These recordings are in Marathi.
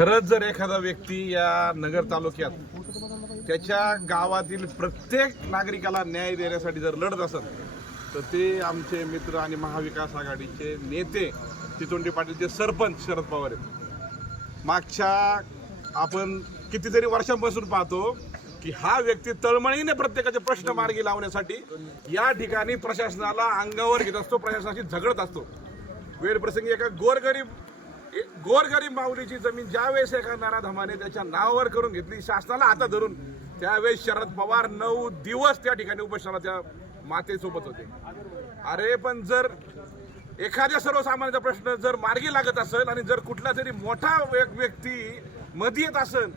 खरंच जर एखादा व्यक्ती या नगर तालुक्यात त्याच्या गावातील प्रत्येक नागरिकाला न्याय देण्यासाठी जर लढत असेल तर ते आमचे मित्र आणि महाविकास आघाडीचे नेते चितोंडी पाटीलचे सरपंच शरद पवार आहेत। मागच्या आपण कितीतरी वर्षांपासून पाहतो की हा व्यक्ती तळमळीने प्रत्येकाचे प्रश्न मार्गी लावण्यासाठी या ठिकाणी प्रशासनाला अंगावर घेत असतो, प्रशासनाशी झगडत असतो। वेळप्रसंगी एका गोरगरीब माऊलीची जमीन ज्यावेळेस एका नराधमाने त्याच्या नावावर करून घेतली, शासनाला हातात धरून, त्यावेळेस शरद पवार 9 दिवस त्या ठिकाणी उपोषणाला त्या मातेसोबत होते। अरे पण जर एखाद्या सर्वसामान्याचा प्रश्न जर मार्गी लागत असेल आणि जर कुठला तरी मोठा व्यक्ती मध्ये येत असेल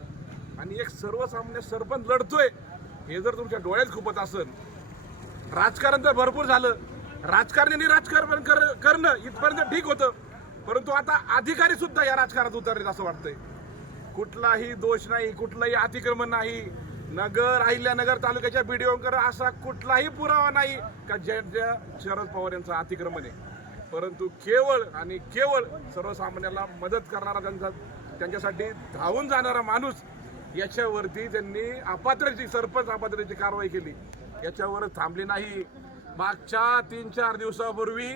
आणि एक सर्वसामान्य सरपंच लढतोय, हे जर तुमच्या डोळ्यात खुपत असेल, राजकारण तर भरपूर झालं, राजकारण्यांनी राजकारण करणं इथपर्यंत ठीक होतं, परंतु आता अधिकारी सुद्धा या राजकारणात उतरलेत असं वाटतंय। कुठलाही दोष नाही, कुठलंही अतिक्रमण नाही, अहिल्यानगर तालुक्याच्या बीडीओंकर असा कुठलाही पुरावा नाही का ज्या शरद पवार यांचं अतिक्रमण आहे, परंतु केवळ आणि केवळ सर्वसामान्याला मदत करणारा, त्यांच्यासाठी धावून जाणारा माणूस, याच्यावरती त्यांनी सरपंच अपात्रतेची कारवाई केली। याच्यावर थांबली नाही। मागच्या 3-4 दिवसापूर्वी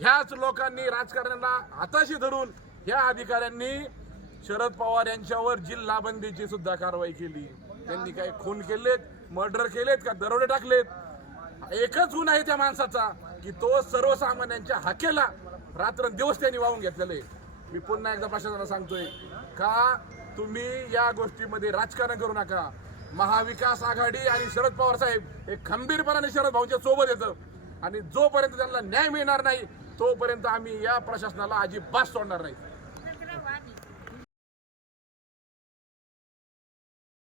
ह्याच लोकांनी, राजकारण्यांना हाताशी धरून ह्या अधिकाऱ्यांनी शरद पवार यांच्यावर जिल्हाबंदीची सुद्धा कारवाई केली। त्यांनी काय खून केलेत, मर्डर केलेत का दरोडे टाकलेत? एकच गुन्हा आहे त्या माणसाचा की तो सर्वसामान्यांच्या हाकेला रात्रंदिवस त्यांनी वाहून घेतलेले। मी पुन्हा एकदा प्रशासनाला सांगतोय का तुम्ही या गोष्टीमध्ये राजकारण करू नका। महाविकास आघाडी आणि शरद पवार साहेब हे खंबीरपणाने शरद भाऊंच्या सोबत येतं आणि जोपर्यंत त्यांना न्याय मिळणार नाही तोपर्यंत आम्ही या प्रशासनाला अजिबात सोडणार नाही।